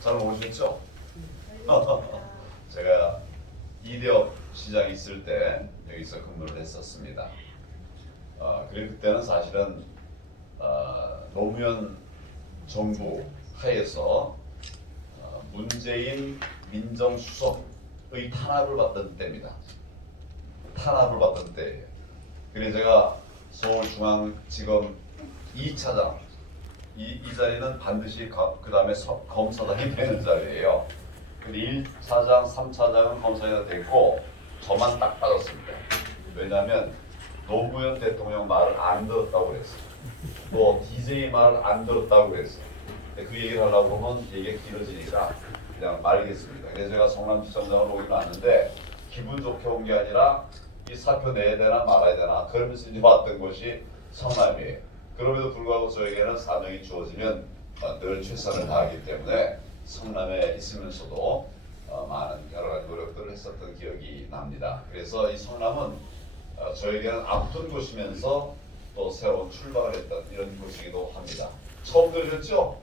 잘 모르셨죠? 제가 이대업 시장에 있을 때 여기서 근무를 했었습니다. 어, 그리고 그때는 사실은 어, 노무현 정부 하에서 어, 문재인 민정수석의 탄압을 받던 때입니다. 탄압을 받던 때예요. 그래서 제가 서울중앙지검 2차장 이, 이 자리는 반드시 그 다음에 검사장이 되는 자리예요. 근데 1차장, 3차장은 검사장이 됐고 저만 딱 빠졌습니다. 왜냐하면 노무현 대통령 말을 안 들었다고 그랬어요. 또 DJ 말을 안 들었다고 그랬어요. 그 얘기를 하려고 하면 얘기가 길어지니까 그냥 말겠습니다. 그래서 제가 성남시청장으로 오긴 왔는데 기분 좋게 온 게 아니라 이 사표 내야 되나 말아야 되나 그러면서 이제 왔던 곳이 성남이에요. 그럼에도 불구하고 저에게는 사명이 주어지면 어, 늘 최선을 다하기 때문에 성남에 있으면서도 어, 많은 여러 가지 노력들을 했었던 기억이 납니다. 그래서 이 성남은 어, 저에게는 아픈 곳이면서 또 새로운 출발을 했던 이런 곳이기도 합니다. 처음 들으셨죠?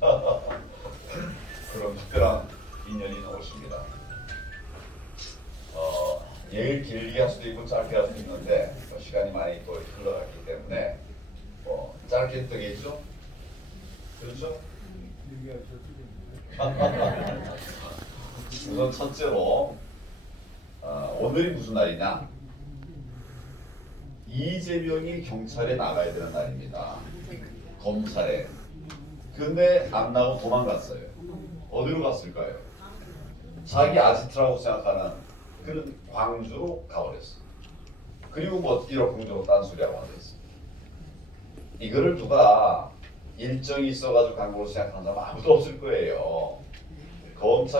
그런 특별한 인연이 곳입니다. 어, 예를 길게 할 수도 있고 짧게 할 수도 있는데 뭐 시간이 많이 또 흘러갔기 때문에 뭐 짧게 되겠죠? 그렇죠? 우선 첫째로 어, 오늘이 무슨 날이냐? 이재명이 경찰에 나가야 되는 날입니다. 검찰에. 근데 안 나고 도망갔어요. 어디로 갔을까요? 자기 아지트라고 생각하는 그런 광주로 가버렸어. 그리고 뭐 이러쿵저러 딴소리하고 앉아있어. 이거를 누가 일정이 있어가지고 생각하는 사람 아무도 없을 거예요. 검찰